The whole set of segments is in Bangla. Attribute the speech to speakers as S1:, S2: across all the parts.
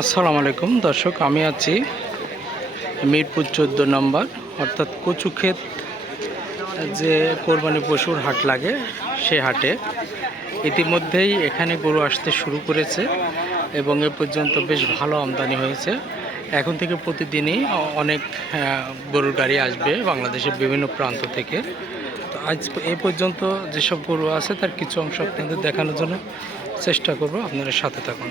S1: আসসালামু আলাইকুম। দর্শক, আমি আছি মিরপুর চোদ্দ নম্বর, অর্থাৎ কচুক্ষেত, যে কোরবানি পশুর হাট লাগে সে হাটে। ইতিমধ্যেই এখানে গরু আসতে শুরু করেছে এবং এ পর্যন্ত বেশ ভালো আমদানি হয়েছে। এখন থেকে প্রতিদিনই অনেক গরুর গাড়ি আসবে বাংলাদেশের বিভিন্ন প্রান্ত থেকে। তো আজ এ পর্যন্ত যেসব গরু আছে তার কিছু অংশ আপনাদের দেখানোর জন্য চেষ্টা করব, আপনারা সাথে থাকুন।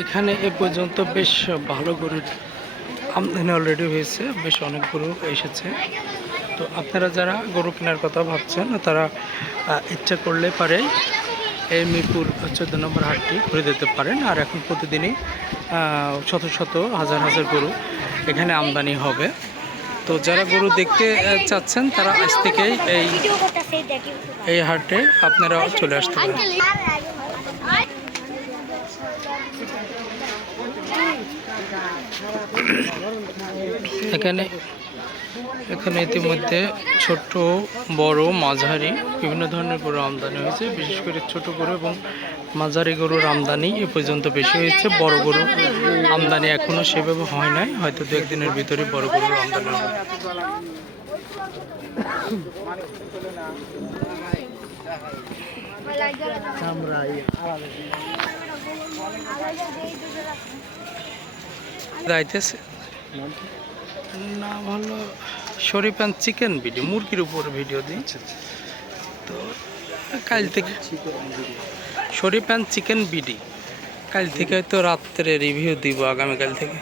S1: এখানে এ পর্যন্ত বেশ ভালো গরুর আমদানি অলরেডি হয়েছে, বেশ অনেক গরু এসেছে। তো আপনারা যারা গরু কেনার কথা ভাবছেন, তারা ইচ্ছা করলে পারে এই মিরপুর চোদ্দ নম্বর হাটটি ঘুরে দিতে পারেন। আর এখন প্রতিদিনই শত শত, হাজার হাজার গরু এখানে আমদানি হবে। তো যারা গরু দেখতে চাচ্ছেন, তারা আজ থেকেই এই এই হাটে আপনারা চলে আসতে পারেন। এখানে এখানে ইতিমধ্যে ছোট বড়, মাঝারি বিভিন্ন ধরনের গরু আমদানি হয়েছে। বিশেষ করে ছোট গরু এবং মাঝারি গরুর আমদানি এ পর্যন্ত বেশি হয়েছে। বড় গরু আমদানি এখনও সেভাবে হয় নাই। হয়তো দু একদিনের ভিতরে বড় গরুর আমদানি হবে। যাইতেছে। নাম হলো শরীফ অ্যান্ড চিকেন ভিডিও মুরগির উপর ভিডিও দিচ্ছে তো কাল থেকে শরীফ অ্যান্ড চিকেন বিডি কাল থেকে তো রাত্রে রিভিউ দিব আগামীকাল থেকে।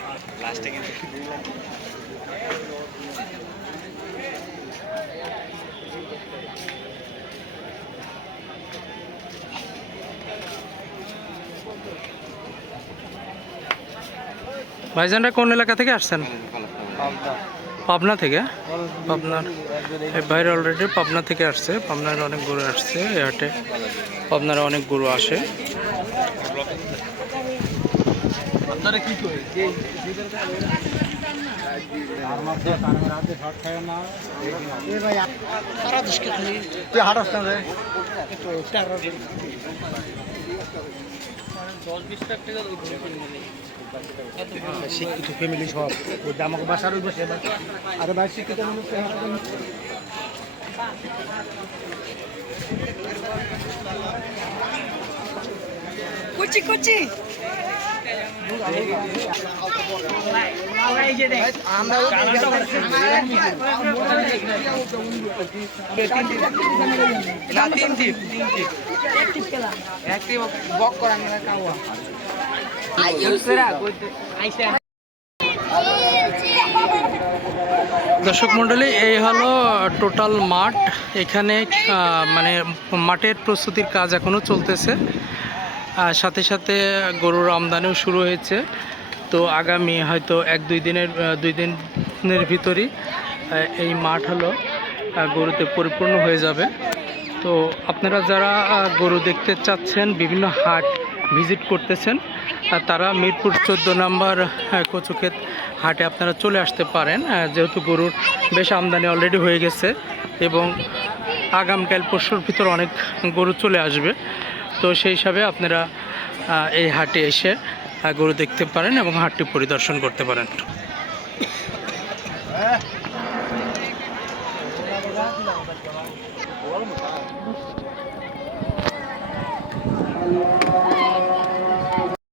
S1: ভাইজানরা কোন এলাকা থেকে আসছেন? পাবনা থেকে? পাবনার বাইরে অলরেডি পাবনা থেকে আসছে। পাবনার অনেক গরু আসছে এই হাটে। পাবনার অনেক গরু আসে।
S2: শিক্ষিত ফ্যামিলি সব। ওই যে আমাকে বাসার ওই বসে আরে ভাই শিক্ষিত মানুষ তো আমার জন্য-
S3: কুচি। কুচি
S1: দর্শক মণ্ডলী, এই হলো টোটাল মাঠ। এখানে মানে মাঠের প্রস্তুতির কাজ এখনও চলতেছে। সাথে সাথে গরুর আমদানিও শুরু হয়েছে। তো আগামী হয়তো এক, দুই দিনের দুই দিনের ভিতরই এই মাঠ হলো গরুতে পরিপূর্ণ হয়ে যাবে। তো আপনারা যারা গরু দেখতে চাচ্ছেন, বিভিন্ন হাট ভিজিট করতেছেন। তারা মিরপুর চোদ্দ নম্বর কচুক্ষেত হাটে আপনারা চলে আসতে পারেন। যেহেতু গরুর বেশ আমদানি অলরেডি হয়ে গেছে এবং আগামকাল পরশুর ভিতর অনেক গরু চলে আসবে। তো সেই হিসাবে আপনারা এই হাটে এসে গরু দেখতে পারেন এবং হাটটি পরিদর্শন করতে পারেন।